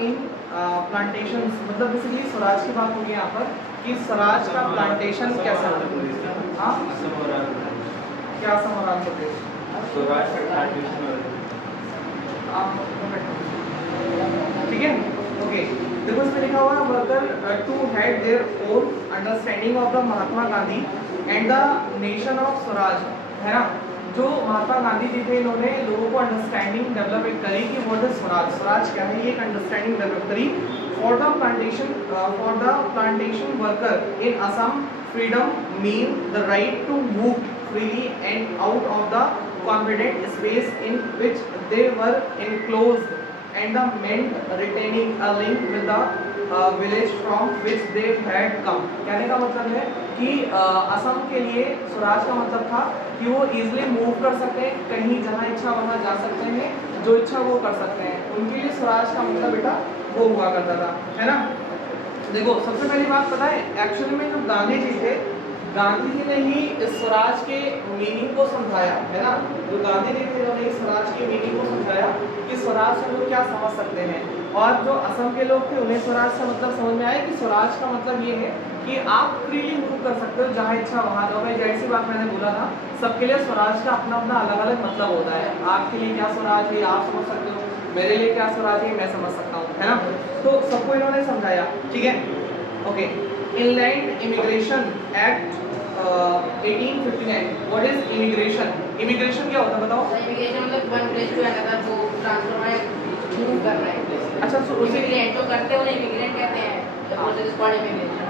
इन plantations, मतलब basically Swaraj की बात होगी यहाँ पर कि स्वराज का प्लांटेशन कैसा होता है। हाँ क्या समाधान प्रदेश स्वराज का प्लांटेशन, ठीक है। ओके, देखो इसमें लिखा हुआ है worker to had their own understanding of the Mahatma Gandhi and the nation of swaraj, है ना। जो महात्मा गांधी जी थे, इन्होंने लोगों को अंडरस्टैंडिंग डेवलप करी कि व्हाट इज स्वराज, स्वराज क्या है, ये एक अंडरस्टैंडिंग डेवलप करी for the plantation worker in Assam. Freedom mean the right to move freely and out of the confined space in which they were enclosed, and the meant retaining a link with the village from which they had come। कहने का मतलब है कि असम के लिए स्वराज का मतलब था कि वो इजीली मूव कर सकते हैं, कहीं जहाँ इच्छा वहाँ जा सकते हैं, जो इच्छा वो कर सकते हैं। उनके लिए स्वराज का मतलब बेटा वो हुआ करता था, है ना। देखो सबसे पहली बात पता है, एक्चुअली में जो गांधी जी थे, गांधी जी ने ही इस स्वराज के मीनिंग को समझाया, है ना। जो गांधी जी थे उन्होंने इस स्वराज के मीनिंग को समझाया कि स्वराज से लोग क्या समझ सकते हैं। और जो असम के लोग थे उन्हें स्वराज का मतलब समझ में आया कि स्वराज का मतलब ये है कि आप फ्रीली मूव कर सकते हो, जहाँ इच्छा वहाँ जाओ। भाई जैसी बात मैंने बोला था, सबके लिए स्वराज का अपना अपना अलग अलग मतलब होता है। आपके लिए क्या स्वराज है आप समझ सकते हो, मेरे लिए क्या स्वराज है मैं समझ सकता हूँ, है ना। तो सबको इन्होंने समझाया, ठीक है। Okay, inland immigration act 1859। What is immigration? Immigration क्या होता है बताओ? इमिग्रेशन मतलब वन प्लेस टू अनदर, वो ट्रांसफर में मूव कर रहा है। अच्छा, तो उसे इमिग्रेंट तो करते हैं, उन्हें इमिग्रेंट कहते हैं। The process is called immigration.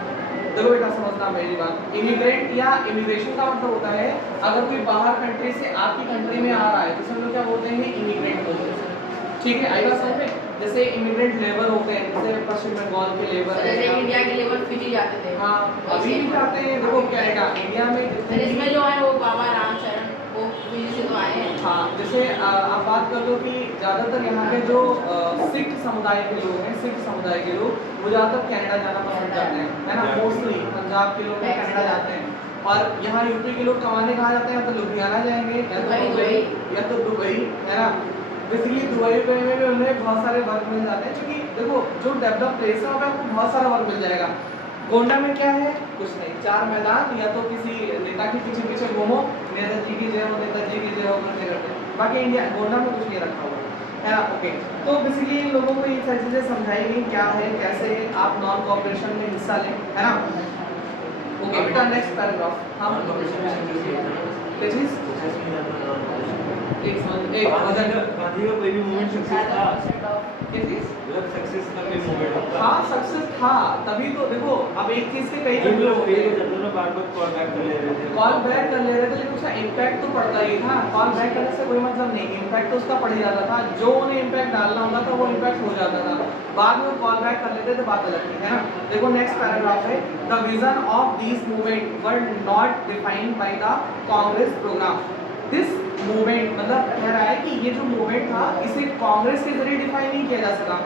देखो बेटा समझना मेरी बात, इमिग्रेंट या इमिग्रेशन का मतलब होता है अगर कोई बाहर कंट्री से आपकी कंट्री में आ रहा है तो हम लोग क्या बोलते हैं, इमिग्रेंट बोलते हैं, ठीक है। आएगा समझ में। जैसे इमिग्रेंट लेबर होते हैं, जैसे पश्चिम बंगाल के लेबर है, जैसे इंडिया के लेबर फिजी जाते थे। हाँ अभी भी जाते हैं। देखो क्या है इंडिया में जितने इसमें जो है वो बाबा रामचरण वो फिजी से तो आए हैं। हाँ, जैसे आप बात कर लो कि ज़्यादातर यहाँ के जो सिख समुदाय के लोग हैं, सिख समुदाय के लोग वो ज़्यादातर कनाडा जाना पसंद करते हैं, है ना। मोस्टली पंजाब के लोग कनाडा जाते हैं, और यहाँ यूपी के लोग कमाने कहाँ जाते हैं, या तो लुधियाना जाएंगे या तो दुबई, है ना। बेसिकली दुबई में भी उन्हें बहुत सारे वर्क मिल जाते हैं, क्योंकि देखो जो डेवलप प्लेस है वहाँ पे आपको बहुत सारा वर्क मिल जाएगा। गोंडा में क्या है, कुछ नहीं, चार मैदान, या तो किसी नेता के पीछे पीछे घूमो, नेताजी की जय हो, नेताजी की जय हो करते करते। बाकी इंडिया गोंडा में कुछ नहीं रखा हुआ है ना। ओके, तो बेसिकली इन लोगों को ये सारी चीज़ें समझाई गई क्या है, कैसे आप नॉन कोऑपरेशन में हिस्सा लें, है ना। ओके बेटा, नेक्स्ट पैराग्राफ। हाँ क्या चीज़ गांधी का कोई भी मूवमेंट सक्सेस था, क्या चीज़? मतलब सक्सेस का कोई मूवमेंट था। हाँ सक्सेस था, तभी तो देखो अब एक चीज़ के कई हम लोग फेल हो जाते ना, बार बार कॉल बैक कर ले रहे थे, कॉल बैक कर ले रहे थे, लेकिन उसका इम्पैक्ट तो पड़ता ही था। कॉल बैक करने से कोई मतलब नहीं, इम्पैक्ट तो उसका पड़ ही जाता था। जो उन्हें इम्पैक्ट डालना होता था वो इम्पैक्ट हो जाता था, बाद में कॉल बैक कर लेते थे, बात अलग थी, है ना। देखो नेक्स्ट पैराग्राफ है, the vision of this movement were not defined by the Congress programme. This movement मतलब कह रहा है कि ये जो मूवमेंट था इसे कांग्रेस के जरिए डिफाइन नहीं किया जा सका।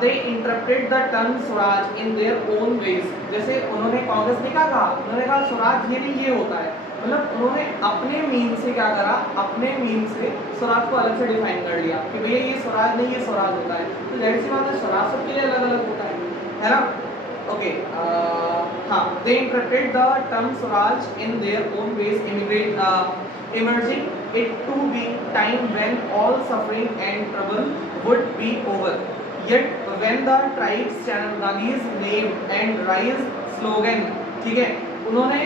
They interpreted the term Swaraj in their own ways। जैसे उन्होंने कांग्रेस ने क्या कहा, उन्होंने कहा स्वराज ये नहीं ये होता है, मतलब उन्होंने अपने मीन से क्या करा, अपने मीन से स्वराज को अलग से डिफाइन कर लिया कि भैया ये स्वराज नहीं ये स्वराज होता है। तो जाहिर सी बात है स्वराज सबके लिए अलग अलग होता है ना। ओके, हाँ, they interpreted the term Swaraj in their own ways, emerging it to be time when all suffering and trouble would be over। Yet when the tribes channel Gandhi's name and rise slogan, ठीक है, उन्होंने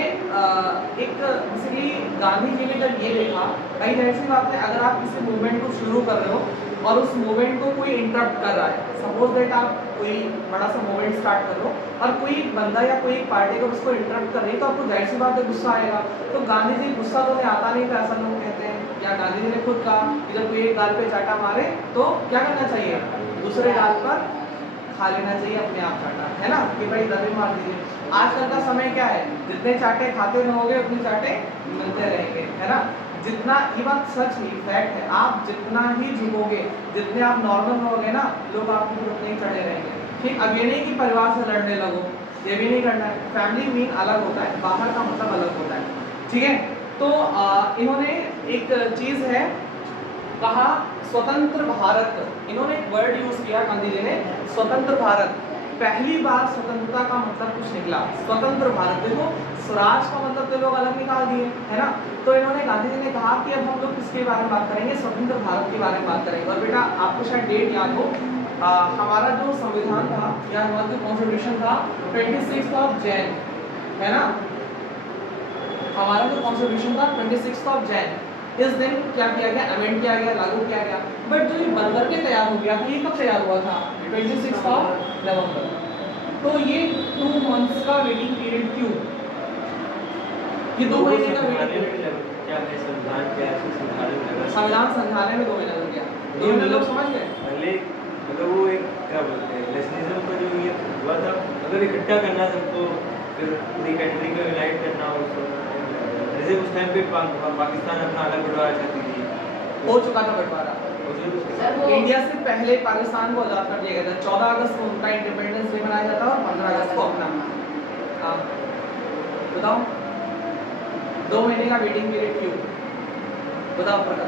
एक basically Gandhi ji ने जब ये देखा, कहीं ऐसी बात है अगर आप किसी मूवमेंट को शुरू कर रहे हो और उस मूवमेंट को कोई इंटरप्ट कर रहा है, सपोज दैट आप कोई बड़ा सा मूवमेंट स्टार्ट कर रहे हो और कोई बंदा या कोई पार्टी को उसको इंटरप्ट कर रही है, तो आपको जाहिर सी बात है गुस्सा आएगा। तो गांधी जी गुस्सा तो उन्हें आता नहीं था ऐसा लोग कहते हैं, या गांधी जी ने खुद कहा कि जब कोई एक गाल पे चाटा मारे तो क्या करना चाहिए, दूसरे गाल पर खा लेना चाहिए अपने आप चाटा, है ना, कि भाई दबे मार दीजिए। आजकल का समय क्या है, जितने चाटे खाते रहोगे उतने चाटे मिलते रहेंगे, है ना। जितना, ये बात सच है, फैक्ट है, आप जितना ही झुकोगे, जितने आप नॉर्मल रहोगे ना, लोग आपके ऊपर उतने ही चढ़े रहेंगे। ठीक, अब ये नहीं कि परिवार से लड़ने लगो, ये भी नहीं करना है। फैमिली मीन अलग होता है, बाहर का मतलब अलग होता है, ठीक है। तो इन्होंने एक चीज़ है कहा स्वतंत्र भारत, इन्होंने एक वर्ड यूज किया गांधी जी ने, स्वतंत्र भारत। पहली बार स्वतंत्रता का मतलब कुछ निकला, स्वतंत्र भारत। देखो स्वराज का मतलब तो लोग अलग निकाल दिए, है ना। तो इन्होंने, गांधी जी ने कहा कि अब हम लोग किसके बारे में बात करेंगे, स्वतंत्र भारत के बारे में बात करेंगे। और बेटा आपको शायद डेट याद हो, हमारा जो संविधान था या हमारा जो कॉन्स्टिट्यूशन था 26 जैन, है ना। हमारा जो कॉन्स्टिट्यूशन था 26 जैन, इस दिन क्या किया गया, अमेंड किया गया, लागू किया गया। बट जो ये बन करके तैयार हो गया था, ये कब तैयार हुआ था, 26 नवंबर। तो ये 2 मंथ्स का वेटिंग पीरियड क्यों, ये 2 महीने का वेटिंग पीरियड, क्या है संविधान, क्या है संविधान, संविधान संधाने में 2 महीना लग गया। 2 महीने लोग समझ गए। पहले मतलब वो एक क्या बोलते हैं नेशनलिज्म का जो ये हुआ था, अगर इकट्ठा करना सबको, फिर पूरी कंट्री को यूनाइट करना, उसको जैसे उस टाइम पे पाकिस्तान अपना अलग बंटवारा चाहती थी, हो चुका था बंटवारा। सर वो इंडिया से पहले पाकिस्तान को आजाद कर दिया गया था। 14 अगस्त को उनका इंडिपेंडेंस डे मनाया जाता है और 15 अगस्त को अपना। बताओ 2 महीने का वेटिंग पीरियड क्यों, बताओ पता।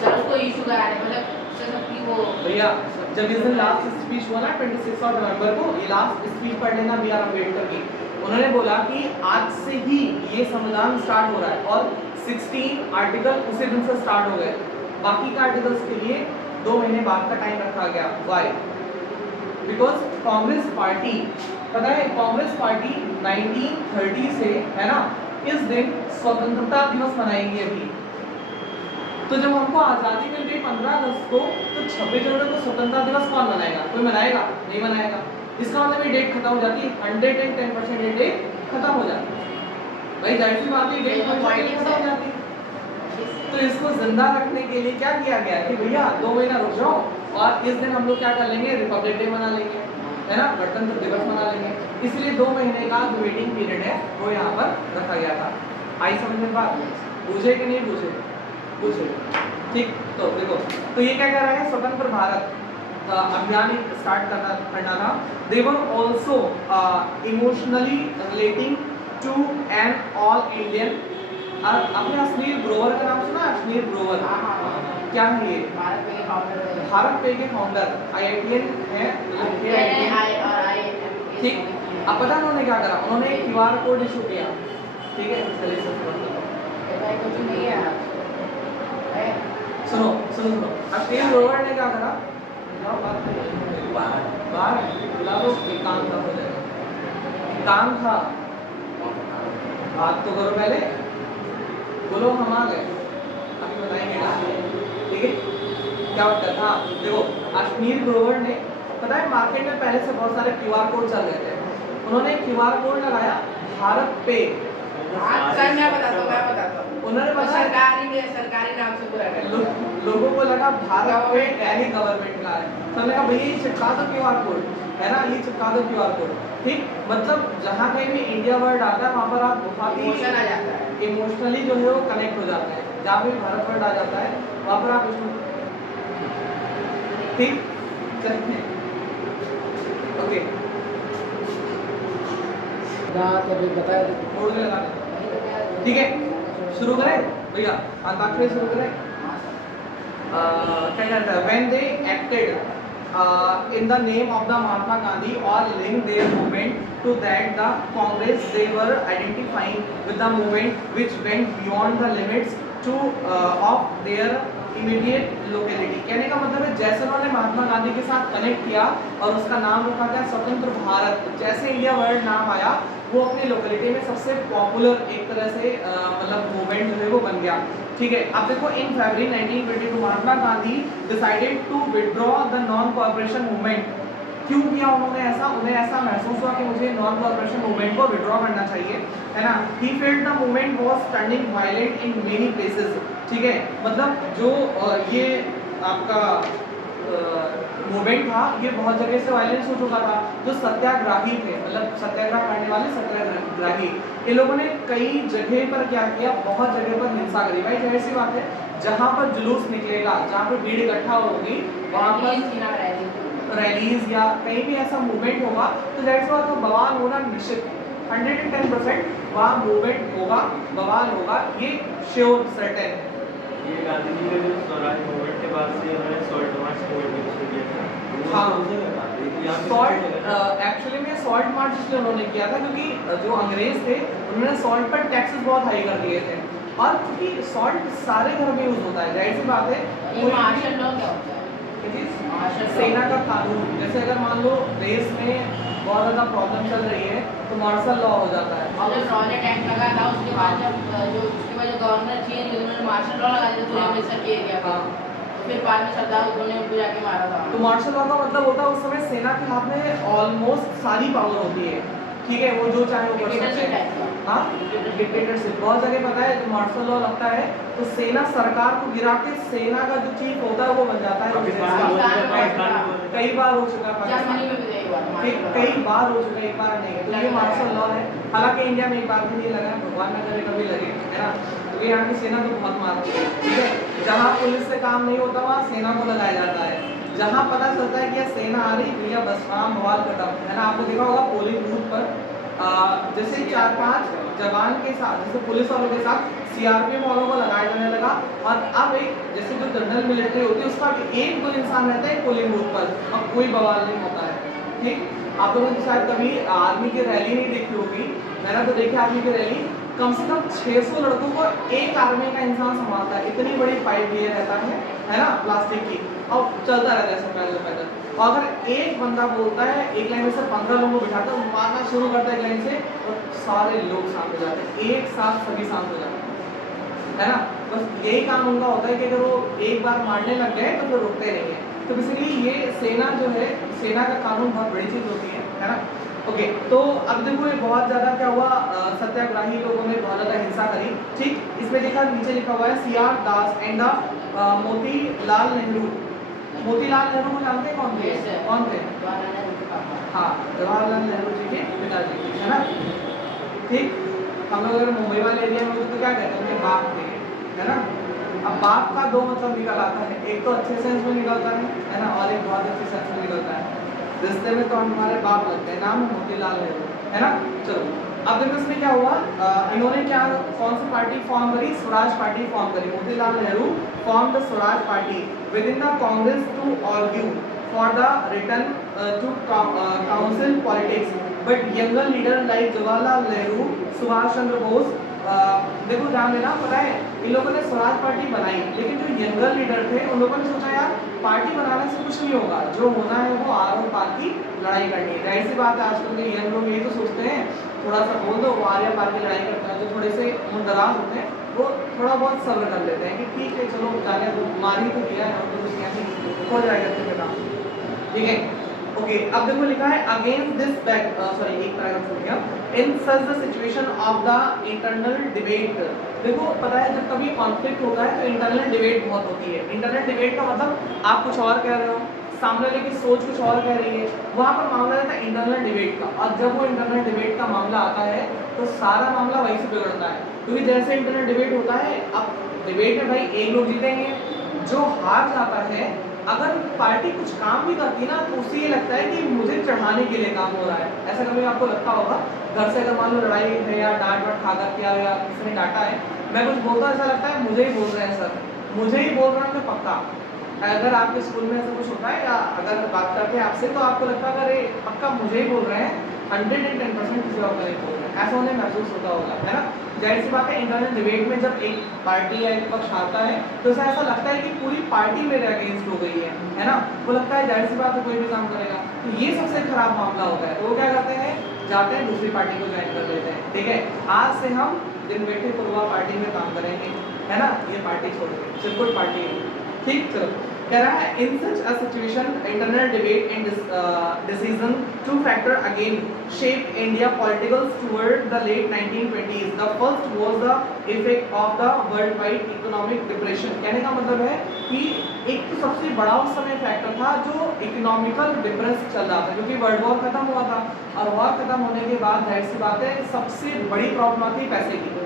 सर उसको इशू कराने मतलब सर सबकी वो भैया जब इस दिन लास्ट स्पीच हुआ ना 26 नवंबर को, ये लास्ट स्पीच पढ़ लेना बी आर अम्बेडकर की। उन्होंने बोला कि आज से ही ये संविधान स्टार्ट हो रहा है और 16 आर्टिकल उसी दिन से स्टार्ट हो गए। बाकी के आर्टिकल्स के लिए 2 महीने बाद का टाइम रखा गया। वाई? बिकॉज कांग्रेस पार्टी, पता है कांग्रेस पार्टी 1930 से, है ना, इस दिन स्वतंत्रता दिवस मनाएंगे अभी। तो जब हमको आज़ादी मिल गई 15 अगस्त को, तो 26 जनवरी को स्वतंत्रता दिवस कौन मनाएगा, कोई मनाएगा नहीं मनाएगा। इसका मतलब ये डेट खत्म हो जाती है, 110% ये डेट खत्म हो जाती है। भाई जाहिर सी बात है, डेट खत्म हो जाती है। तो इसको जिंदा रखने के लिए क्या किया गया कि भैया 2 महीना रुक जाओ और इस दिन हम लोग क्या कर लेंगे, रिपब्लिक डे मना लेंगे, है ना, गणतंत्र दिवस मना लेंगे। इसलिए 2 महीने का जो वेटिंग पीरियड है वो यहाँ पर रखा गया था। आई समझ में बात? पूछे कि नहीं पूछे? पूछे, ठीक। तो देखो, तो ये क्या कह रहा है, स्वतंत्र भारत अभियान स्टार्ट करना था। They were also emotionally relating to an all Indian. आपने अश्नीर ग्रोवर का नाम सुना? अश्नीर ग्रोवर क्या है ये? भारत पे के फाउंडर, IITian है, ठीक। अब पता उन्होंने क्या करा, उन्होंने एक QR कोड इशू किया, ठीक है। चलिए सुनो सुनो सुनो, अश्नीर ग्रोवर ने क्या करा, बाहर बुला दो, एक काम था हो जाएगा, काम था, बात तो करो पहले, बोलो हम आ गए, अभी बताएंगे ना, ठीक है। क्या होता था, देखो अश्नीर ग्रोवर ने, पता है मार्केट में पहले से बहुत सारे QR कोड चल रहे थे, उन्होंने QR कोड लगाया भारत पे। सर मैं बताता हूँ उन्होंने सरकारी नाम से पूरा कर लोगों को लगा भारत पे यानी गवर्नमेंट का है, तो हमने कहा भैया ये चिपका दो QR कोड, है ना, ये चिपका दो QR कोड, ठीक। मतलब जहाँ कहीं भी इंडिया वर्ड आता है वहाँ पर आप बहुत ही इमोशन आ जाता है, इमोशनली जो है वो कनेक्ट हो जाता है। जहाँ भी भारत वर्ड आ जाता है वहाँ पर आप उसको, ठीक, चलिए ओके बताया बोर्ड में लगा दें, ठीक है। शुरू करें भैया, अंताक्षरी शुरू करें। क्या कहता है, when they acted in the name of the Mahatma Gandhi or linked their movement to that the Congress, they were identifying with the movement which went beyond the limits to of their immediate locality। कहने का मतलब है जैसे उन्होंने महात्मा गांधी के साथ connect किया और उसका नाम रखा गया स्वतंत्र भारत, जैसे इंडिया वर्ल्ड नाम आया वो अपनी लोकेलिटी में सबसे पॉपुलर एक तरह से मतलब मूवमेंट जो है वो बन गया, ठीक है। अब देखो in February 1922 Mahatma Gandhi decided to withdraw the non corporation movement. क्यों किया उन्होंने ऐसा? उन्हें ऐसा महसूस हुआ कि मुझे नॉन कॉर्पोरेशन मूवमेंट को विड्रॉ करना चाहिए, है ना। He felt the movement was turning violent in many places, ठीक है। मतलब जो ये आपका मूवमेंट था ये बहुत जगह से वायलेंस हो चुका था। जो सत्याग्रही थे, मतलब सत्याग्रह करने वाले सत्याग्रही, इन लोगों ने कई जगह पर क्या किया, बहुत जगह पर हिंसा करी। भाई जाहिर सी बात है जहाँ पर जुलूस निकलेगा, जहाँ पर भीड़ इकट्ठा होगी, वहाँ पर रैलीज या कहीं भी ऐसा मूवमेंट होगा तो जाहिर सी बात है बवाल होना निश्चित, 110% वहाँ मूवमेंट होगा, बवाल होगा, ये श्योर सर्टेन है। ये गांधी जी के जो स्वराज मूवमेंट के बाद से उन्होंने सॉल्ट मार्च मूवमेंट भी शुरू किया था। हाँ। यहाँ पे सॉल्ट एक्चुअली में सॉल्ट मार्च इसलिए उन्होंने किया था क्योंकि जो अंग्रेज थे उन्होंने सॉल्ट पर टैक्सेस बहुत हाई कर दिए थे, और क्योंकि सॉल्ट सारे घर में यूज होता है, जाहिर सी बात है। ये मार्शल लॉ क्या होता है? सेना का कानून, जैसे अगर मान लो देश में बहुत ज़्यादा प्रॉब्लम चल रही है तो मार्शल लॉ हो जाता है। और जब रॉलेट एक्ट लगा था उसके बाद जो गवर्नर चेंज हुए उन्होंने मार्शल लॉ लगा दिया पूरे अमृतसर के एरिया पे। फिर बाद में सरदार उन्होंने उनको जाके मारा था। तो मार्शल लॉ का मतलब होता है उस समय सेना के हाथ में ऑलमोस्ट सारी पावर होती है, ठीक है, वो जो चाहे वो कर सकते हैं। हाँ, डिक्टेटरशिप बहुत जगह पता है। जब मार्शल लॉ लगता है तो सेना सरकार को गिरा के सेना का जो चीफ होता है वो बन जाता है। कई बार हो चुका है, कई बार हो चुका है, एक बार नहीं है। तो ये मार्शल लॉ है, हालांकि इंडिया में एक बार भी नहीं लगा, भगवान न करे कभी लगे, है ना। तो यहाँ की सेना तो बहुत मारती है, ठीक है। जहाँ पुलिस से काम नहीं होता वहाँ सेना को लगाया जाता है। जहाँ पता चलता है कि यह सेना आ रही भैया बस वहाँ बवाल खत्म, है ना। आपने देखा होगा पोलिंग बूथ पर जैसे 4-5 जवान के साथ, जैसे पुलिस वालों के साथ सीआरपीएफ वालों को लगाया जाने लगा, और अब एक जैसे जो जनरल मिलिट्री होती है उसका भी एक दो इंसान रहता है पोलिंग बूथ पर, अब कोई बवाल नहीं होता है, ठीक। आप लोगों ने शायद कभी आर्मी की रैली नहीं देखी होगी, मैंने तो देखी आर्मी की रैली। कम से कम 600 लड़कों को एक आर्मी का इंसान संभालता है, इतनी बड़ी पाइप लिए रहता है ना, प्लास्टिक की, और चलता रहता है सब पैदल पैदल। और अगर एक बंदा बोलता है एक लाइन में से 15 लोगों को बिठाता है, मारना शुरू करता है एक लाइन से, और सारे लोग शांत हो जाते हैं, एक साथ सभी शांत हो जाते हैं, है ना। बस यही काम उनका होता है कि अगर वो एक बार मारने लग गए तो फिर रुकते नहीं है। तो बेसिकली ये सेना जो है, सेना का कानून बहुत बड़ी चीज़ होती है ना। ओके, तो अब देखो ये बहुत ज़्यादा क्या हुआ, सत्याग्रही लोगों ने बहुत ज़्यादा हिंसा करी, ठीक। इसमें देखा नीचे लिखा हुआ है CR Das and Motilal Nehru. Motilal Nehru को जानते हैं कौन थे? कौन थे? हाँ, जवाहरलाल नेहरू जी के पिताजी, है ना, ठीक। हम लोग अगर मुंबई वाले एरिया में तो क्या कहते हैं, उनके बाप थे, है ना। अब बाप का दो मतलब निकल आता है, एक तो अच्छे सेंस में निकलता है ना, और एक बहुत अच्छे सेंस में निकलता है। रिश्ते में तो हमारे बाप लगते हैं, नाम मोतीलाल नेहरू, है ना। चलो अब देखो इसमें क्या हुआ, इन्होंने क्या कौन सी पार्टी फॉर्म करी, स्वराज पार्टी फॉर्म करी। Motilal Nehru form the Swaraj party within the Congress to argue for the return to council politics, but younger leader like Jawaharlal Nehru, Subhash Chandra Bose, देखो ध्यान देना, पता है इन लोगों ने स्वराज पार्टी बनाई, लेकिन जो यंगर लीडर थे उन लोगों ने सोचा यार पार्टी बनाने से कुछ नहीं होगा, जो होना है वो आर और पार की लड़ाई करनी है। जाहिर सी बात है आजकल के यंग लोग ये तो सोचते हैं, थोड़ा सा बोल दो वो आर या पार की लड़ाई करते हैं। जो थोड़े से मुंडराज होते हैं वो थोड़ा बहुत सब्र कर लेते हैं कि ठीक है चलो जाने तो मारी तो किया है, तो कुछ कैसे हो जाएगा इसके काम, ठीक है। ओके, अब देखो लिखा है अगेंस्ट दिस बैक, सॉरी एक पैराग्राफ छूट गया, in such the situation of the internal debate. देखो पता है जब कभी कॉन्फ्लिक्ट होता है तो इंटरनल डिबेट बहुत होती है। इंटरनल डिबेट का मतलब आप कुछ और कह रहे हो, सामने वाले की सोच कुछ और कह रही है, वहाँ पर मामला रहता है इंटरनल डिबेट का। और जब वो इंटरनल डिबेट का मामला आता है तो सारा मामला वहीं से बिगड़ता है, क्योंकि जैसे इंटरनल डिबेट होता है, अब डिबेट में भाई एक लोग जीतेंगे, जो हार जाता है अगर पार्टी कुछ काम भी करती ना तो उसे ये लगता है कि मुझे चढ़ाने के लिए काम हो रहा है। ऐसा कभी आपको लगता होगा, घर से अगर मान लो लड़ाई है या डांट वाट खा कर किया या किसी ने डांटा है, मैं कुछ बोलता हूँ ऐसा लगता है मुझे ही बोल रहे हैं सर, मुझे ही बोल रहे हैं मैं पक्का। अगर आपके स्कूल में ऐसा कुछ होता है या अगर बात करते हैं आपसे तो आपको लगता है अरे पक्का मुझे ही बोल रहे हैं, 110% किसी और को नहीं बोल रहे हैं, ऐसा उन्हें महसूस होता होगा, है ना। जाहिर सी बात है इंटरनल डिबेट में जब एक पार्टी या एक पक्ष हारता है तो ऐसा लगता है कि पूरी पार्टी मेरे अगेंस्ट हो गई है ना। वो लगता है जाहिर सी बात है कोई भी काम करेगा, तो ये सबसे खराब मामला होता है। तो वो क्या करते हैं, जाते हैं दूसरी पार्टी को ज्वाइन कर लेते हैं, ठीक है, आज से हम दिन बैठे पूर्वा पार्टी में काम करेंगे, है ना, ये पार्टी छोड़ के चिरकुट पार्टी है, ठीक। चलो कह रहा है in such a situation internal debate and decision to factor again shape India politicals toward the late 1920s। The first was the effect of the world wide economic depression. कहने का मतलब है कि एक तो सबसे बड़ा उस समय फैक्टर था जो इकोनॉमिकल डिप्रेस चल रहा था, क्योंकि वर्ल्ड वॉर खत्म हुआ था, और वॉर खत्म होने के बाद जाहिर सी बात है सबसे बड़ी प्रॉब्लम आती है पैसे की।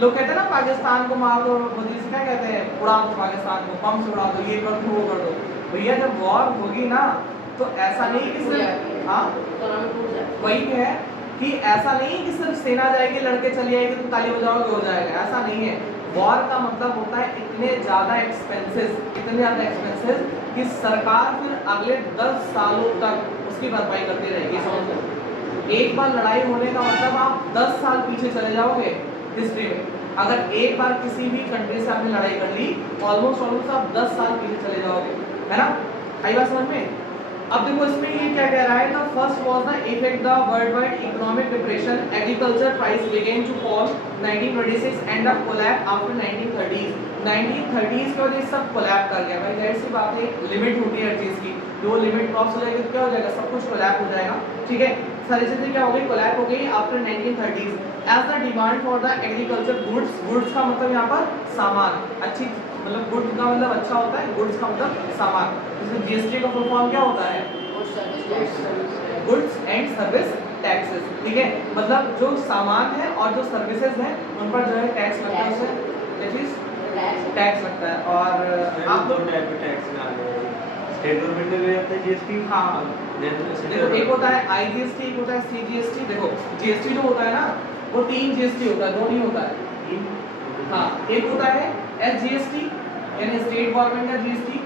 लोग कहते हैं ना पाकिस्तान को मार दो, मोदी से क्या कहते हैं, उड़ा दो पाकिस्तान को, बम से उड़ा दो, ये कर दो वो कर दो। भैया जब वॉर होगी ना तो ऐसा नहीं कि सिर्फ, हाँ वही है, कि ऐसा नहीं है कि सिर्फ सेना जाएगी लड़के चली आएगी तुम ताली बजाओगे हो जाएगा, ऐसा नहीं है। वॉर का मतलब होता है इतने ज़्यादा एक्सपेंसेस कि सरकार फिर अगले 10 सालों तक उसकी भरपाई करती रहेगी। समझो, एक बार लड़ाई होने का मतलब आप 10 साल पीछे चले जाओगे हिस्ट्री में। अगर एक बार किसी भी कंट्री से आपने लड़ाई कर ली, ऑलमोस्ट आप 10 साल पीछे चले जाओगे, है ना? आई बात समझ में? अब देखो इसमें ये क्या कह रहा है, the first was the effect the world wide economic depression, agriculture price began to fall 1926 and the collapse after 1930s। 1930s के बाद ये सब कोलैप कर गया। भाई जाहिर सी बात है, लिमिट होती है हर चीज़ की, जो लिमिट क्रॉस हो जाएगी तो क्या हो जाएगा, सब कुछ कोलैप हो जाएगा। ठीक है, सारी चीज़ें क्या हो गई, कोलैप हो गई after 1930s। As the demand for the agriculture goods का मतलब यहाँ पर सामान, अच्छी मतलब गुड्स का मतलब अच्छा होता है, गुड्स का मतलब सामान। इसमें जीएसटी का फुल फॉर्म क्या होता है, गुड्स एंड सर्विस टैक्सेस। ठीक है, मतलब जो सामान है और जो सर्विसेज हैं उन पर जो है टैक्स लगता है, उसे चीज टैक्स लगता है। और आप दो टाइप के टैक्स ना स्टेट गवर्नमेंट में भी आता है जीएसटी। हाँ, देखो एक होता है आईजीएसटी, एक होता है सीजीएसटी। देखो जीएसटी जो होता है ना, वो 3 जीएसटी होता है, 2 नहीं होता है। हाँ, एक होता है एसजीएसटी यानी स्टेट गवर्नमेंट का जीएसटी,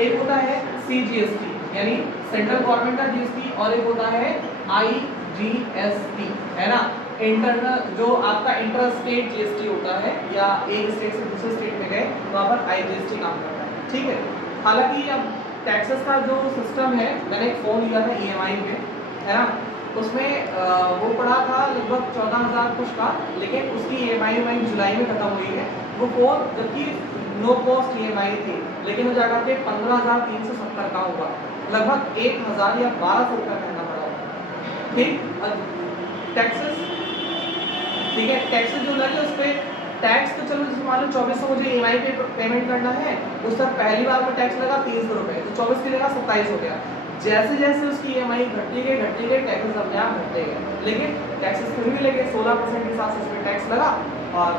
एक होता है सीजीएसटी यानी सेंट्रल गवर्नमेंट का जीएसटी, और एक होता है आईजीएसटी, है ना, इंटरनल जो आपका इंटर स्टेट जीएसटी होता है, या एक स्टेट से दूसरे स्टेट में गए वहाँ पर आईजीएसटी काम करता है। ठीक है, हालांकि अब टैक्सेस का जो सिस्टम है, मैंने एक फ़ोन लिया था ईएमआई पे, है ना, उसमें वो पड़ा था लगभग 14,000 कुछ का, लेकिन उसकी ईएमआई जुलाई में खत्म हुई है वो फ़ोन, जबकि नो कॉस्ट ईएमआई थी, लेकिन वो जाकर के 15,370 का होगा, लगभग 1,000 या 1,200 रुपये महंगा पड़ा होगा। ठीक, टैक्सेस, ठीक है, टैक्सेस जो लगे उस पर टैक्स तो चलो जैसे मान लो 2400 मुझे ईएमआई पे पेमेंट करना है, उस पर पहली बार में टैक्स लगा 300 रुपये, तो 24 की जगह 27 हो गया। जैसे जैसे उसकी ईएमआई घटती गई टैक्सेस अपने आप घटते गए, लेकिन टैक्सेस फिर भी लगे 16% के हिसाब से उस पर टैक्स लगा और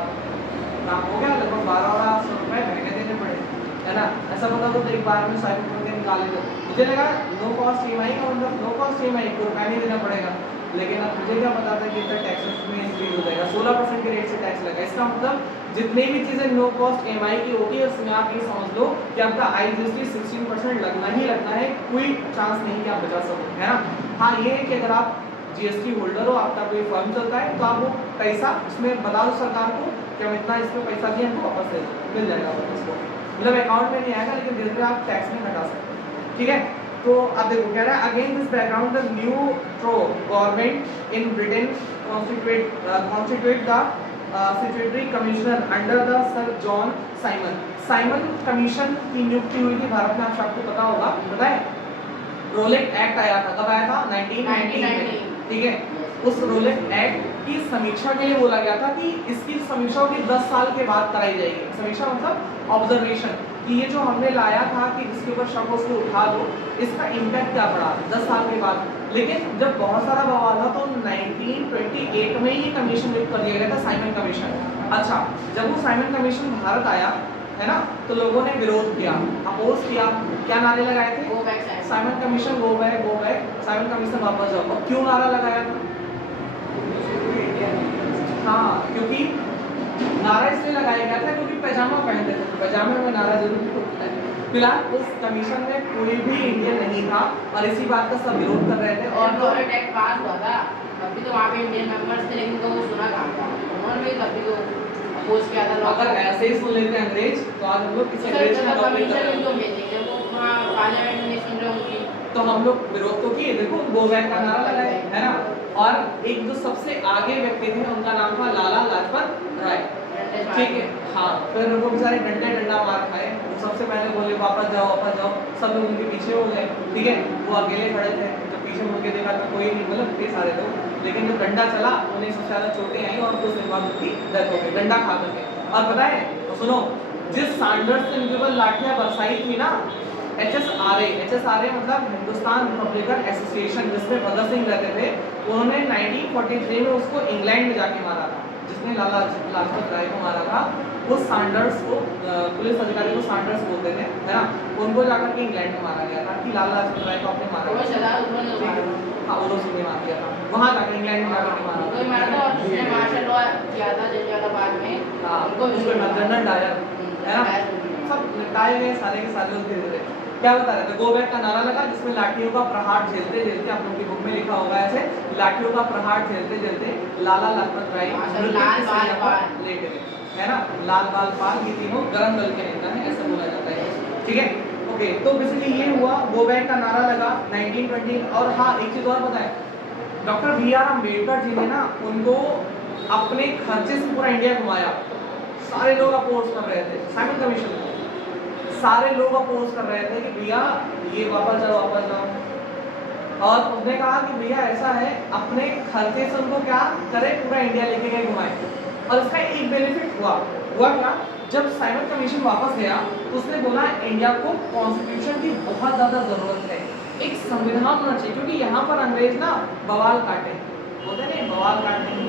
काम हो गया, लगभग 1200 रुपये महंगे देने पड़े, है ना। ऐसा पता तो एक बार में साइड करके निकाल लेते, मुझे लगा नो कॉस्ट ईएमआई का मतलब नो कॉस्ट ईएमआई को रुपया नहीं देना पड़ेगा, लेकिन अब मुझे क्या पता था कि इतना टैक्सेस में इंक्रीज हो जाएगा, 16% के रेट से टैक्स लगा। इसका मतलब जितनी भी चीज़ें नो कॉस्ट ईएमआई की होती है उसमें आप ये समझ लो कि आपका आईजीएसटी 16% लगना ही लगना है, कोई चांस नहीं कि आप बचा सको, है ना। हाँ, ये है कि अगर आप जीएसटी होल्डर हो, आपका कोई फर्म चलता है, तो आप वो पैसा उसमें बता दो सरकार को कि हम इतना इसमें पैसा दिए, हमको वापस दे दो, मिल जाएगा वापस को, मतलब अकाउंट में नहीं आएगा, लेकिन धीरे धीरे आप टैक्स में घटा सकते हैं। ठीक है, तो अब देखो कह रहा है, again this background the new Tory government in Britain constitute the statutory commissioner under the sir John Simon commission की नियुक्ति हुई थी भारत में, आप सबको पता होगा, पता है। रोलेट एक्ट आया था, कब आया था, 1990 में। ठीक है, उस रोलेट एक्ट की समीक्षा के लिए बोला गया था कि इसकी समीक्षा की 10 साल के बाद कराई जाएगी। समीक्षा मतलब ऑब्जर्वेशन, कि ये जो हमने लाया था कि इसके ऊपर शक उसको उठा दो, इसका इम्पैक्ट क्या पड़ा 10 साल के बाद। लेकिन जब बहुत सारा बवाल था तो 1928 में ये कमीशन नियुक्त कर दिया गया था, साइमन कमीशन। अच्छा, जब वो साइमन कमीशन भारत आया, है ना, तो लोगों ने विरोध किया, अपोज किया, क्या नारे लगाए थे, Simon commission go back, Simon commission वापस जाओ। और क्यों नारा लगाया था, हाँ, क्योंकि नारा इसलिए लगाया गया था क्योंकि पैजामा पहनते थे, पैजामे में नारा जरूर होता है। फिलहाल उस कमीशन में कोई भी इंडियन नहीं था और इसी बात का सब विरोध कर रहे थे। और रोलेट एक्ट पास हुआ था तभी तो वहाँ पे इंडियन मेंबर्स थे, लेकिन तो वो सुना कहाँ था, उन्होंने तभी तो अपोज किया था। अगर ऐसे ही सुन लेते अंग्रेज तो आज हम लोग किसी अंग्रेज का कमीशन क्यों भेजेंगे, वो वहाँ पार्लियामेंट में नहीं सुन रहे होंगे, तो हम लोग विरोध तो किए, देखो गो बैक का नारा लगाए, है ना। और एक जो सबसे आगे व्यक्ति थे उनका नाम था लाला लाजपत राय। ठीक है, हाँ, फिर वो बेचारे डंडा मार खाए, वो सबसे पहले बोले वापस जाओ, सब लोग उनके पीछे हो गए। ठीक है, वो अकेले खड़े थे, जब पीछे मुड़ के देखा तो कोई नहीं, मतलब इतने सारे लोग, लेकिन जब डंडा चला उन्हें सबसे ज़्यादा चोटें आई और कुछ दिन बाद उनकी डेथ हो गई डंडा खा करके। और पता है, तो सुनो, जिस सैंडर्स ने उनके ऊपर लाठियाँ बरसाई थी ना, HSRA मतलब हिंदुस्तान रिपब्लिकन एसोसिएशन, जिसमें भगत सिंह रहते थे, उन्होंने 1943 में उसको इंग्लैंड में जाके मारा था, जिसने लाला लाजपत राय को मारा था। उस सैंडर्स को, पुलिस अधिकारी को सैंडर्स बोलते थे, है ना, उनको जाकर के इंग्लैंड में मारा गया था कि लाला लाजपत राय को आपने मारा। हाँ उधर से मार दिया था, वहाँ जाकर इंग्लैंड में जाकर मारा कोई मारा था, और जिसने मार्शल लॉ किया था जलियांवाला बाग में, हाँ उनको भी उसको मारा। जनरल डायर है ना, सब निपटाए गए सारे के सारे लोग धीरे धीरे। क्या बता रहे थे, गो बैक का नारा लगा जिसमें लाठियों का प्रहार झेलते झेलते, आप लोगों की बुक में लिखा होगा ऐसे, लाठियों का प्रहार झेलते झेलते लाला लाजपत राय मृत्यु की शैया पर लेट गए, है ना। लाल बाल पाल ये तीनों गरम दल के नेता हैं, ऐसा बोला जाता है, ठीक है। ओके, तो बेसिकली ये हुआ, गो बैक का नारा लगा 1920। और हाँ एक चीज और बताएं, डॉक्टर BR अम्बेडकर जी ने ना उनको अपने खर्चे से पूरा इंडिया घुमाया। सारे लोग अपोज कर रहे थे साइमन कमीशन को, सारे लोग अपोज कर रहे थे कि भैया ये वापस जाओ वापस जाओ। और उसने कहा कि भैया ऐसा है, अपने खर्चे से उनको क्या करे, पूरा इंडिया लेके गए घुमाए। और इसका एक बेनिफिट हुआ क्या, जब साइमन कमीशन वापस गया तो उसने बोला इंडिया को कॉन्स्टिट्यूशन की बहुत ज़्यादा ज़रूरत है, एक संविधान होना चाहिए, क्योंकि यहाँ पर अंग्रेज ना बवाल काटे बोलते नहीं, बवाल काटने की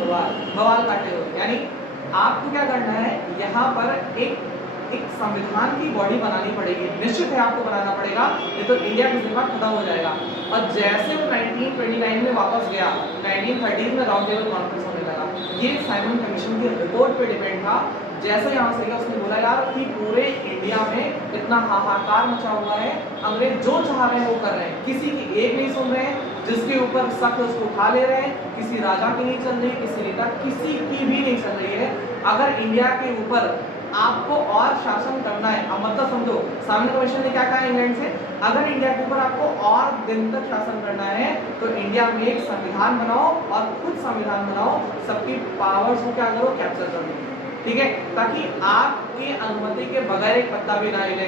बवाल काटे हो, यानी आपको क्या करना है, यहाँ पर एक संविधान की बॉडी बनानी पड़ेगी, निश्चित है आपको बनाना पड़ेगा, नहीं तो इंडिया की जिम्मा खत्म हो जाएगा। और जैसे वो 1929 में वापस गया, 1930 में राउंड टेबल कॉन्फ्रेंस होने लगा। ये साइमन कमीशन की रिपोर्ट पे डिपेंड था। जैसे यहाँ से गया उसने बोला यार कि पूरे इंडिया में इतना हाहाकार मचा हुआ है, अंग्रेज जो चाह रहे हैं वो कर रहे हैं, किसी की एक नहीं सुन रहे हैं, जिसके ऊपर शक है उसको उठा ले रहे हैं, किसी राजा की नहीं चल रही, किसी नेता किसी की भी नहीं चल रही है। अगर इंडिया के ऊपर आपको और शासन करना है, अब मतलब समझो सामने कमीशन ने क्या कहा इंग्लैंड से, अगर इंडिया के ऊपर आपको और दिन तक शासन करना है तो इंडिया में एक संविधान बनाओ और खुद संविधान बनाओ, सबकी पावर्स को क्या करो, कैप्चर कर लो, ठीक है, ताकि आपकी अनुमति के बगैर एक पत्ता भी ना हिले।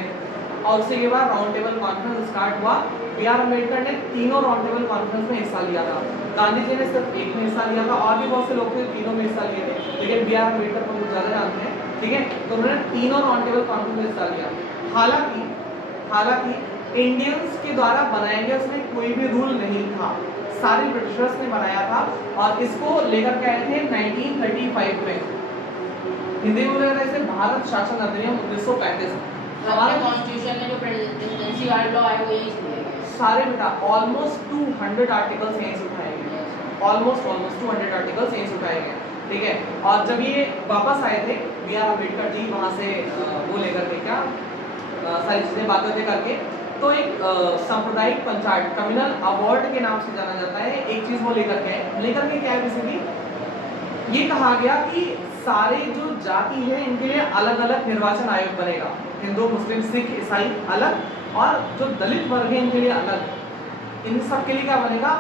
और उसी के बाद राउंड टेबल कॉन्फ्रेंस स्टार्ट हुआ। BR अम्बेडकर ने तीनों राउंड टेबल कॉन्फ्रेंस में हिस्सा लिया था, गांधी जी ने सिर्फ एक में हिस्सा लिया था, और भी बहुत से लोग थे तीनों में हिस्सा लिए थे, लेकिन BR अम्बेडकर को बहुत ज़्यादा जानते हैं, ठीक है। तो उन्होंने तीनों राउंड टेबल कॉन्फ्रेंस में हिस्सा लिया। हालांकि इंडियंस के द्वारा बनाया गया उसमें कोई भी रूल नहीं था, सारे ब्रिटिशर्स ने बनाया था, और इसको लेकर के आए थे 1935 में, हिंदी में बोला इसे भारत शासन अधिनियम 1935। हमारे कॉन्स्टिट्यूशन में जो प्रेसिडेंसी वाले लॉ आए वो यही से लिए गए। सारे बेटा ऑलमोस्ट 200 आर्टिकल्स यहीं से उठाए गए, ऑलमोस्ट 200 आर्टिकल्स यहीं से उठाए गए, ठीक है। और जब ये वापस आए थे BR अम्बेडकर जी वहाँ से वो लेकर के क्या सारी चीज़ें बातें करके, तो एक सांप्रदायिक पंचायत कम्युनल अवार्ड के नाम से जाना जाता है, एक चीज़ वो लेकर के क्या है, बेसिकली ये कहा गया कि सारे जो जाति है इनके लिए अलग अलग निर्वाचन आयोग बनेगा, हिंदू मुस्लिम सिख ईसाई अलग, और जो दलित वर्ग है इनके लिए अलग, इन सब के लिए क्या बनेगा,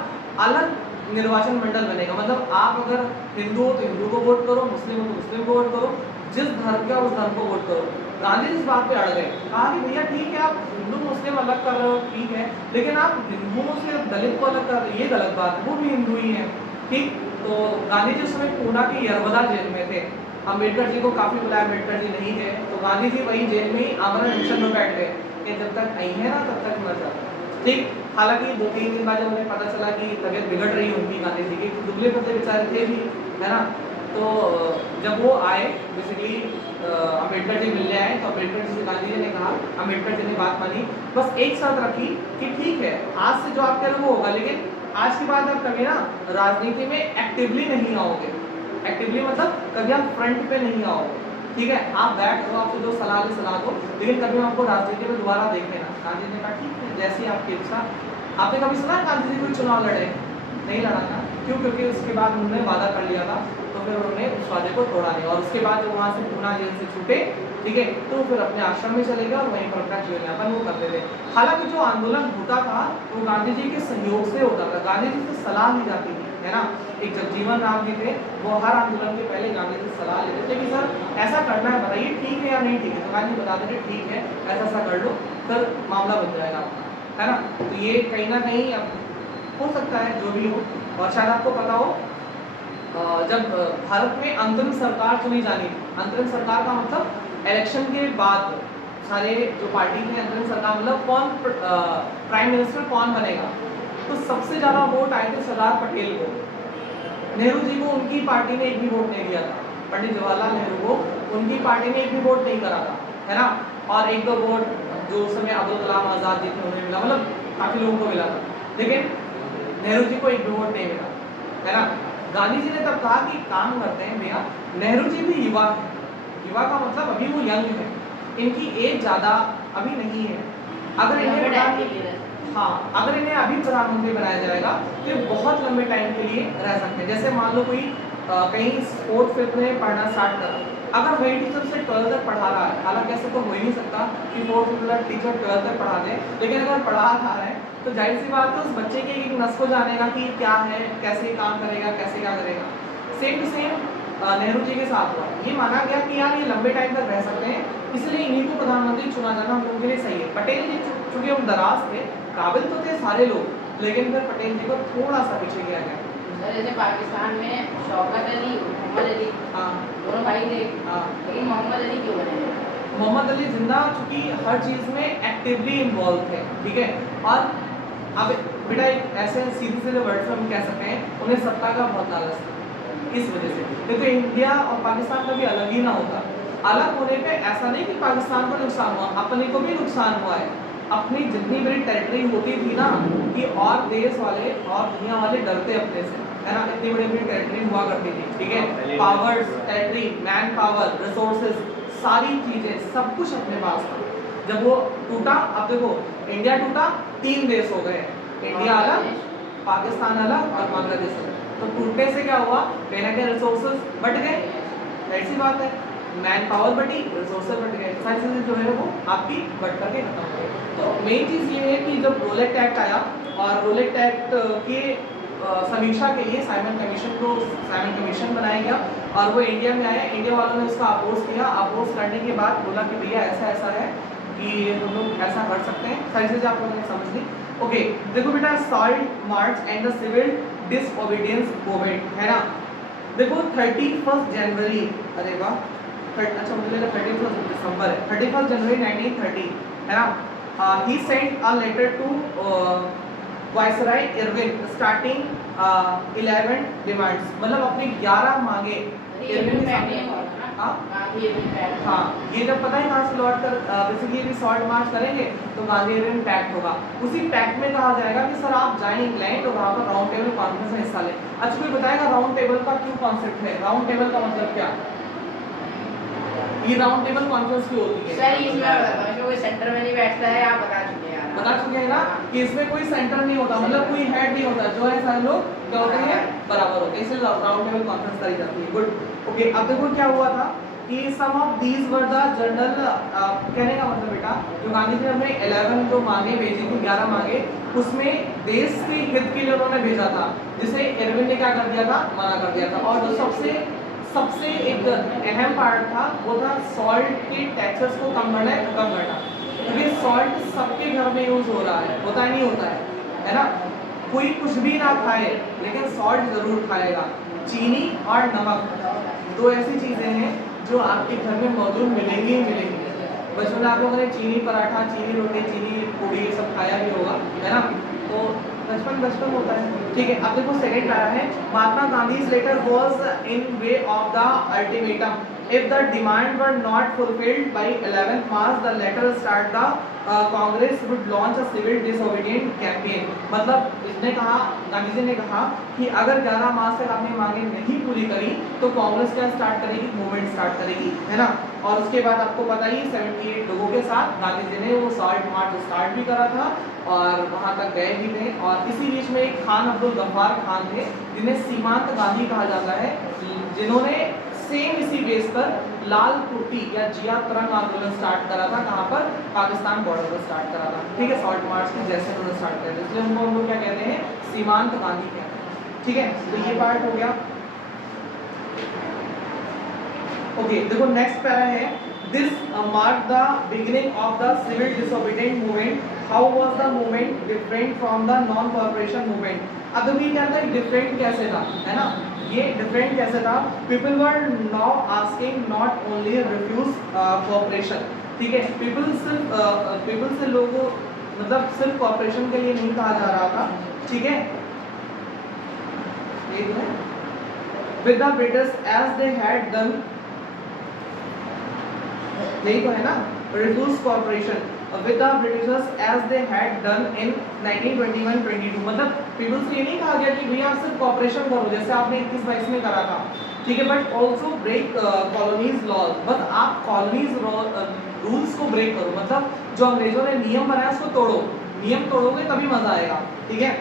अलग निर्वाचन मंडल बनेगा। मतलब आप अगर हिंदू हो तो हिंदू को वोट करो, मुस्लिम हो तो मुस्लिम को वोट करो, जिस धर्म का उस धर्म को वोट करो। गांधी इस बात पे अड़ गए, कहा कि भैया ठीक है आप हिंदू मुस्लिम अलग कर रहे हो, ठीक है, लेकिन आप हिंदुओं से दलित को अलग कर रहे हो, ये गलत बात है, वो भी हिंदू ही है, ठीक। तो गांधी जी उस समय पूना के यरवदा जेल में थे, अम्बेडकर जी को काफ़ी बुलाया, अम्बेडकर जी नहीं गए, तो गांधी जी वही जेल में ही आमरण अनशन में बैठ गए कि जब तक आई है ना तब तक मर जाता, ठीक। हालांकि 2-3 दिन बाद जब उन्हें पता चला कि तबीयत बिगड़ रही उनकी गांधी जी की, तो दुबले पतले बेचारे थे भी, है ना, तो जब वो आए बेसिकली अम्बेडकर जी मिलने आए, तो अम्बेडकर जी से गांधी जी ने कहा, अम्बेडकर जी ने बात मानी, बस एक शर्त रखी कि ठीक है आज से जो आप कह रहे हो वो होगा, लेकिन आज के बाद आप कभी ना राजनीति में एक्टिवली नहीं आओगे, एक्टिवली मतलब कभी आप फ्रंट पे नहीं आओगे, ठीक है, आप बैठ दो, आपसे जो सलाह ले सलाह दो, लेकिन कभी आपको राजनीति में दोबारा देख लेना। गांधी जी ने कहा ठीक है जैसी आपकी इच्छा। आपने कभी सुना गांधी जी कोई चुनाव लड़े? नहीं लड़ा था, क्यों? क्योंकि उसके बाद उन्होंने वादा कर लिया था, तो फिर उन्होंने उस वादे को तोड़ा नहीं, और उसके बाद जब वहाँ से पूना जेल से छूटे, ठीक है, तो फिर अपने आश्रम में चले गए और वहीं पर अपना जीवन यापन वो करते थे। हालांकि जो आंदोलन होता था वो गांधी जी के सहयोग से होता था, गांधी जी से सलाह ली जाती थी, है ना। एक जगजीवन राम जी थे, वो हर आंदोलन के पहले गांधी जी से सलाह लेते थे कि सर ऐसा करना है, बताइए ठीक है या नहीं ठीक है, तो गांधी बता देते ठीक है ऐसा कर लो, फिर मामला बन जाएगा आपका, है ना। तो ये कहीं ना कहीं अब हो सकता है जो भी हो। और शायद आपको पता हो जब भारत में अंतरिम सरकार चुनी जानी, अंतरिम सरकार का मतलब इलेक्शन के बाद सारे जो पार्टी थे, अंतरिम सरकार मतलब कौन प्राइम मिनिस्टर कौन बनेगा, तो सबसे ज़्यादा वोट आए थे सरदार पटेल को। नेहरू जी को उनकी पार्टी ने एक भी वोट नहीं दिया था, पंडित जवाहरलाल नेहरू को उनकी पार्टी ने एक भी वोट नहीं करा था, है ना। और 1-2 वोट जो उस समय अब्दुल कलाम आज़ाद जी थे उन्हें मिला, मतलब काफ़ी लोगों को मिला था। लेकिन नेहरू जी को एक भी वोट नहीं मिला, है ना। गांधी जी ने तब कहा कि काम करते हैं भैया, नेहरू जी भी युवा है, युवा का मतलब अभी वो यंग है, इनकी एज ज़्यादा अभी नहीं है, अगर इन्हें हाँ अगर इन्हें अभी प्रधानमंत्री बनाया जाएगा तो ये बहुत लंबे टाइम के लिए रह सकते हैं। जैसे मान लो कोई कहीं 4th 5th में पढ़ना स्टार्ट करा, अगर वही टीचर से 12th तक पढ़ा रहा है, हालांकि ऐसे तो हो ही नहीं सकता कि 4th 5th तक टीचर 12th तक पढ़ा दे, लेकिन अगर पढ़ा रहा है तो जाहिर सी बात है उस बच्चे के एक नस को जानेगा कि क्या है, कैसे काम करेगा, कैसे क्या करेगा। Same to same Nehru ji के साथ हुआ, ये माना गया कि यार ये लंबे टाइम तक रह सकते हैं, इसलिए इन्हीं को प्रधानमंत्री चुना जाना हम लोगों के लिए सही है। पटेल जी चूंकि हम दराज थे, काबिल तो थे सारे लोग, लेकिन फिर पटेल जी को थोड़ा सा पीछे किया गया। सर जैसे पाकिस्तान में शौकत अली, मोहम्मद अली, हाँ दोनों भाई थे, हाँ। लेकिन मोहम्मद अली क्यों बने? मोहम्मद अली जिन्ना चूंकि हर चीज़ में एक्टिवली इन्वॉल्व थे, ठीक है। और अब बेटा एक ऐसे सीधे सीधे वर्ड में हम कह सकते हैं, उन्हें सत्ता का बहुत लालच था, इस वजह से। क्योंकि इंडिया और पाकिस्तान कभी अलग ही ना होता, अलग होने पे ऐसा नहीं कि पाकिस्तान को नुकसान हुआ, अपने को भी नुकसान हुआ है। अपनी जितनी बड़ी टेरिटरी होती थी ना कि और देश वाले और दुनिया वाले डरते अपने से, है ना, इतनी बड़ी बड़ी टेरिटरी हुआ करती थी, ठीक है। Powers, territory, man power, resources, सारी चीजें सब कुछ अपने पास था। जब वो टूटा, अब देखो इंडिया टूटा, 3 देश हो गए, इंडिया अलग, पाकिस्तान अलग और बांग्लादेश अलग। तो टूटने से क्या हुआ, कहीं ना कहीं रिसोर्सेज बट गए, ऐसी बात है, मैन पावर बढ़ी, रिसोर्सेज बढ़ गए, सारी चीजें जो है वो आपकी बढ़ करके खत्म हो गई। तो मेन चीज़ ये है कि जब रोलेट एक्ट आया और रोलेट एक्ट के समीक्षा के लिए साइमन कमीशन बनाया गया और वो इंडिया में आया, इंडिया वालों ने उसका अपोज किया, अपोज करने के बाद बोला कि भैया ऐसा ऐसा है कि हम लोग ऐसा कर सकते हैं, सारी चीज़ें आप लोगों ने समझ ली। ओके देखो बेटा, salt march and the civil disobedience movement, है ना। देखो 31 जनवरी, अरे वाह, अच्छा मुझे लगा 31 दिसंबर है, 31 जनवरी 1930, है ना। He sent a letter to Viceroy Irwin starting 11 demands, मतलब अपनी 11 मांगे इरविन के सामने। हाँ ये जब पता है कहाँ से लौट कर बेसिकली यदि सॉल्ट मार्च करेंगे तो गांधी इरविन पैक्ट होगा, उसी पैक्ट में कहा जाएगा कि सर आप जाएं इंग्लैंड और वहाँ पर राउंड टेबल कॉन्फ्रेंस में हिस्सा लें। अच्छा कोई बताएगा राउंड टेबल का क्यों कॉन्सेप्ट है, राउंड टेबल का मतलब क्या, ये राउंड टेबल कॉन्फ्रेंस क्यों होती है? सर इसमें बताता हूँ, कोई सेंटर में नहीं बैठता है, आप बता चुके हैं ना कि इसमें कोई सेंटर नहीं होता, मतलब कोई हेड नहीं होता, जो है सारे लोग क्या होते हैं, बराबर होते हैं, इसलिए राउंड टेबल कॉन्फ्रेंस करी जाती है। Good okay. अब देखो क्या हुआ था कि some of these were the general, कहने का मतलब बेटा जो गांधी जी ने 11 जो मांगे भेजी थी, 11 मांगे, उसमें देश के हित के लिए उन्होंने भेजा था, जिसे इरविन ने क्या कर दिया था, मना कर दिया था। और जो सबसे एक अहम पार्ट था वो था सॉल्ट के टैक्सेस को कम करना है, खत्म करना, क्योंकि सॉल्ट सबके घर में यूज हो रहा है, होता नहीं होता है ना। कोई कुछ भी ना खाए लेकिन सॉल्ट जरूर खाएगा। चीनी और नमक दो ऐसी चीजें हैं जो आपके घर में मौजूद मिलेंगी ही मिलेंगी। बचपन में आप लोगों ने चीनी पराठा, चीनी रोटी, चीनी पूड़ी ये सब खाया भी होगा, है ना। तो बचपन होता है, ठीक है। अब देखो सेकंड आया है, महात्मा Gandhi's letter was in way of the ultimatum. If the demand were not fulfilled by 11th March, the letter start the Congress would launch a civil disobedient campaign. मतलब इसने कहा, गांधी जी ने कहा कि अगर 11 मार्च तक आपने मांगे नहीं पूरी करी तो कांग्रेस क्या स्टार्ट करेगी, मूवमेंट स्टार्ट करेगी, है ना। और उसके बाद आपको पता ही 78 लोगों के साथ गांधी जी ने वो सॉल्ट मार्च स्टार्ट भी करा था और वहाँ तक गए भी थे। और इसी बीच में एक खान अब्दुल गफ्फार खान थे जिन्हें सीमांत गांधी कहा जाता है, जिन्होंने सेम इसी बेस पर लाल कुर्ती या जिया तरंग आंदोलन स्टार्ट करा था, कहाँ पर, पाकिस्तान बॉर्डर पर स्टार्ट करा था, ठीक है। सॉल्ट मार्च के जैसे उन्होंने स्टार्ट किया था, इसलिए उनको हम लोग क्या कहते हैं, सीमांत गांधी कहते हैं, ठीक है। तो ये पार्ट हो गया। ओके देखो नेक्स्ट पैरा है, this mark the beginning of the civil disobedient movement, how was the movement different from the non corporation movement. अब देखो ये क्या था, डिफरेंट कैसे था, है ना, ये डिफरेंट कैसे था, people were now asking not only refuse corporation, ठीक है। पीपल से लोगों मतलब सिर्फ कॉर्पोरेशन के लिए नहीं कहा जा रहा था, ठीक है। With the British as they had done, यही तो है ना, refuse corporation, with the Britishers as they had done in 1921-22। मतलब पीपल्स को ये नहीं कहा गया कि भैया आप सिर्फ कॉपरेशन करो जैसे आपने 21-22 में करा था, ठीक है, but also break colonies laws, बस आप कॉलोनीज रूल्स को ब्रेक करो, मतलब जो अंग्रेजों ने नियम बनाया उसको तोड़ो, नियम तोड़ोगे तभी मजा आएगा, ठीक है।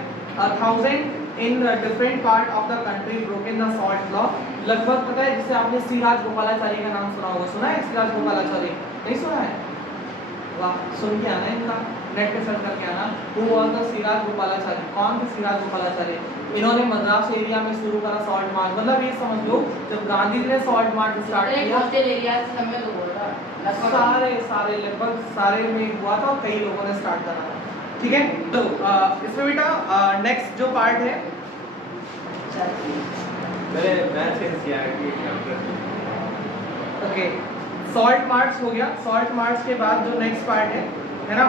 1000 in different part of the country broken the salt law। लगभग पता है जिसे आपने श्रीराज गोपालाचारी का नाम सुना होगा, सुना है श्रीराज गोपालाचारी? नहीं सुना है? वाह, सुन के आना इनका, नेट पे सर्च करके आना। Who was the Shriraj Gopalachari? कौन थे श्रीराज गोपालाचारी? इन्होंने मद्रास एरिया में शुरू करा सॉल्ट मार्च। मतलब ये समझ लो जब गांधी जी ने सॉल्ट मार्च स्टार्ट किया कोस्टल एरिया से समय तो बोल रहा सारे लगभग सारे में हुआ था और कई लोगों ने स्टार्ट करा था, ठीक है। तो इसमें बेटा नेक्स्ट जो पार्ट है पहले मैथ्स के एनसीईआरटी ओके, सॉल्ट मार्च हो गया। सॉल्ट मार्च के बाद जो नेक्स्ट पार्ट है ना,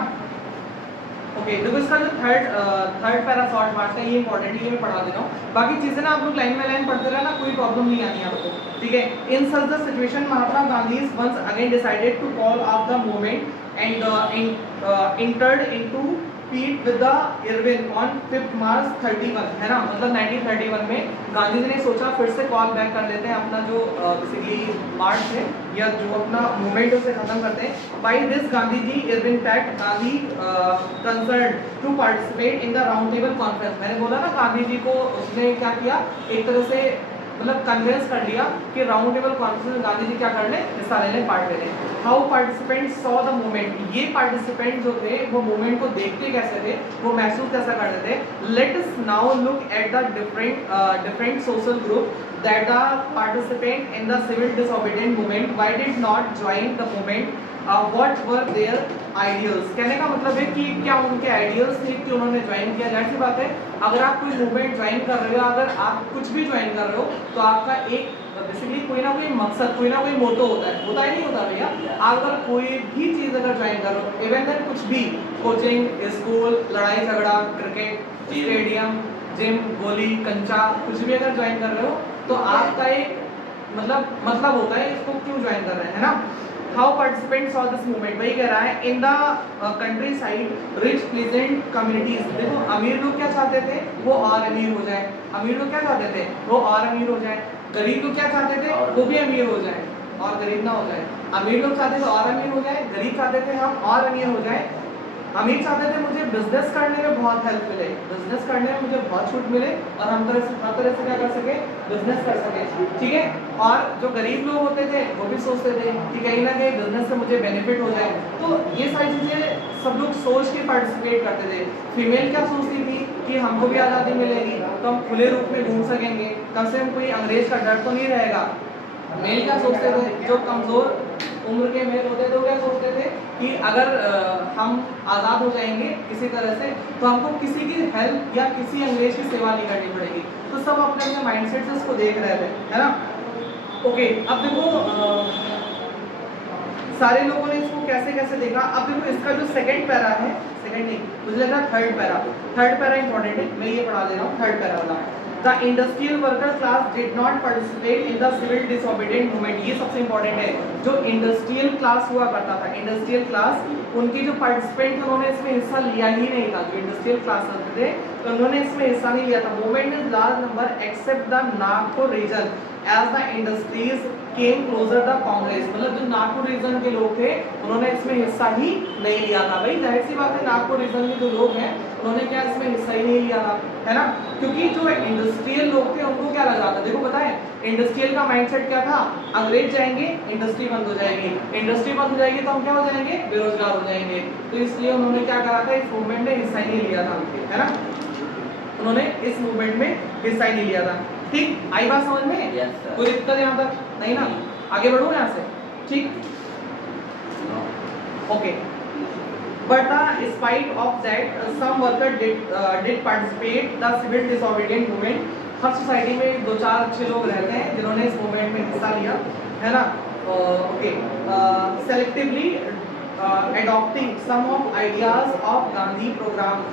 ओके देखो इसका जो थर्ड पैरा सॉल्ट मार्च का, ये इंपॉर्टेंट है, ये मैं पढ़ा दे रहा हूँ। बाकी चीजें ना आप लोग लाइन बाय लाइन पढ़ते रहना, कोई प्रॉब्लम नहीं आनी आपको, ठीक है। In such the situation Mahatma Gandhi once again decided to call off the movement and entered into pact with the Irwin on 5 March 31, है ना, मतलब 1931 में गांधी जी ने सोचा फिर से कॉल बैक कर लेते हैं अपना जो बेसिकली मार्च है या जो अपना मूवमेंट उसे खत्म करते हैं। By this Gandhi ji Irwin pact Gandhi concern to participate in the round table conference. मैंने बोला ना गांधी जी को उसने क्या किया, एक तरह से मतलब कन्विंस कर लिया कि राउंड टेबल कॉन्फ्रेंस में गांधी जी क्या कर लें, हिस्सा ले लें, पार्ट ले लें। How participants saw the movement, ये पार्टिसिपेंट जो थे वो मूवमेंट को देखते कैसे थे, वो महसूस कैसा करते थे। Let us now look at the different social group that are participant in the civil disobedient movement, why did not join the movement, what were their ideals। कहने का मतलब है कि क्या उनके आइडियल्स थे कि उन्होंने ज्वाइन किया। जाहिर सी बात है अगर आप कोई मूवमेंट ज्वाइन कर रहे हो, अगर आप कुछ भी ज्वाइन कर रहे हो तो आपका एक बेसिकली कोई ना कोई मकसद, कोई ना कोई मोटो होता है नहीं होता भैया। अगर कोई भी चीज़ अगर ज्वाइन कर रहे हो, इवन दैट कुछ भी, कोचिंग, स्कूल, लड़ाई झगड़ा, क्रिकेट, स्टेडियम, जिम, गोली, कंचा, कुछ भी अगर ज्वाइन कर रहे हो तो आपका एक मतलब होता है इसको क्यों ज्वाइन कर रहे हैं, है ना। How participants of this movement, वही कह रहा है in the country side rich pleasant communities. देखो अमीर लोग क्या चाहते थे, वो और अमीर हो जाए। अमीर लोग क्या चाहते थे, वो और अमीर हो जाए। गरीब लोग क्या चाहते थे, वो भी अमीर हो जाए और गरीब ना हो जाए। अमीर लोग चाहते थे और अमीर हो जाए, गरीब चाहते थे हम और अमीर हो जाए। अमीर चाहते थे मुझे बिजनेस करने में बहुत हेल्प मिले, बिजनेस करने में मुझे बहुत छूट मिले और हम हर तरह से क्या कर सके, बिजनेस कर सके, ठीक है। और जो गरीब लोग होते थे वो भी सोचते थे कि कहीं ना कहीं बिजनेस से मुझे बेनिफिट हो जाए। तो ये सारी चीज़ें सब लोग सोच के पार्टिसिपेट करते थे। फीमेल क्या सोचती थी कि हमको भी आज़ादी मिलेगी तो हम खुले रूप में घूम सकेंगे, कम से कम कोई अंग्रेज का डर तो नहीं रहेगा। मेल क्या सोचते थे, जो कमज़ोर उम्र के मेल होते थे वो क्या सोचते थे कि अगर हम आज़ाद हो जाएंगे किसी तरह से तो हमको किसी की हेल्प या किसी अंग्रेज की सेवा नहीं करनी पड़ेगी। तो सब अपने अपने माइंडसेट से इसको देख रहे थे, है ना। ओके, अब देखो सारे लोगों ने इसको कैसे कैसे देखा। अब देखो इसका जो सेकंड पैरा है, सेकंड नहीं मुझे लग रहा है थर्ड पैरा इंपॉर्टेंट है, मैं ये पढ़ा दे रहा हूँ थर्ड पैरा वाला। The industrial worker class did not participate in the civil disobedient movement। ये सबसे इंपॉर्टेंट है। जो इंडस्ट्रियल क्लास हुआ करता था, इंडस्ट्रियल क्लास, उनकी जो पार्टिसिपेंट थे उन्होंने इसमें हिस्सा लिया ही नहीं था। जो इंडस्ट्रियल क्लास होते थे तो उन्होंने इसमें हिस्सा नहीं लिया था। Movement is large number except the Nagpur region as the industries came closer the Congress. मतलब जो नागपुर रीजन के लोग थे उन्होंने इसमें हिस्सा ही नहीं लिया था। भाई जाहिर सी बात है नागपुर रीजन के जो लोग हैं उन्होंने क्या इसमें हिस्सा ही नहीं लिया था, है ना। क्योंकि जो इंडस्ट्रियल लोग थे उनको क्या लगा था, देखो पता है इंडस्ट्रियल का माइंडसेट क्या था, अंग्रेज जाएंगे इंडस्ट्री बंद हो जाएगी, इंडस्ट्री बंद हो जाएगी तो हम क्या हो जाएंगे, बेरोजगार हो जाएंगे। तो इसलिए उन्होंने क्या करा था, इस मूवमेंट में हिस्सा ही नहीं लिया था, है ना। उन्होंने इस मूवमेंट में हिस्सा ही नहीं लिया था। ठीक, आई बात समझ में? कोई दिक्कत यहाँ तक नहीं ना? आगे बढ़ो यहाँ से, ठीक, okay. But in spite of that, some workers did participate the civil disobedient movement। Her society में दो चार अच्छे लोग रहते हैं जिन्होंने इस मूवमेंट में हिस्सा लिया, है ना। Okay, selectively adopting some of ideas of Gandhi program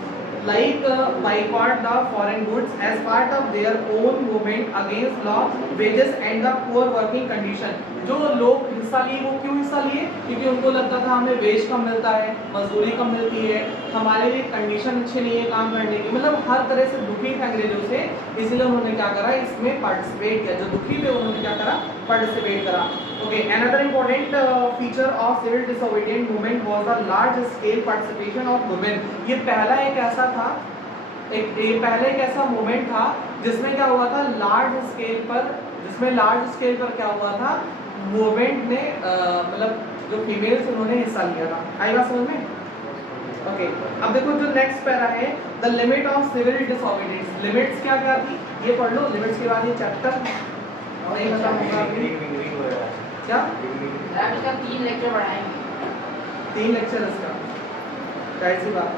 like boycott the foreign goods as part of their own movement against law, wages and the poor working condition। जो लोग हिस्सा लिए वो क्यों हिस्सा लिए? क्योंकि उनको लगता था हमें वेज कम मिलता है, मजदूरी कम मिलती है, हमारे लिए कंडीशन अच्छी नहीं है काम करने की, मतलब हर तरह से दुखी थे अंग्रेजों से, इसलिए उन्होंने क्या करा, इसमें पार्टिसिपेट किया। जो दुखी थे उन्होंने क्या करा, पार्टिसिपेट करा। Okay, another important feature of civil disobedient movement was the large scale participation of women. ये पहला एक ऐसा था, पहले एक ऐसा मूवमेंट था जिसमें क्या हुआ था, लार्ज स्केल पर क्या हुआ था, मूवमेंट ने मतलब जो फीमेल्स उन्होंने हिस्सा लिया था। आई बात समझ में? ओके, अब देखो जो नेक्स्ट पैरा है, the limit of civil disobedience. Limits क्या क्या थी ये पढ़ लो, लिमिट्स के बाद ये चैप्टर नहीं खत्म होगा अभी। क्या आप इसका 3 लेक्चर पढ़ाएंगे। 3 लेक्चर इसका, जाहिर सी बात।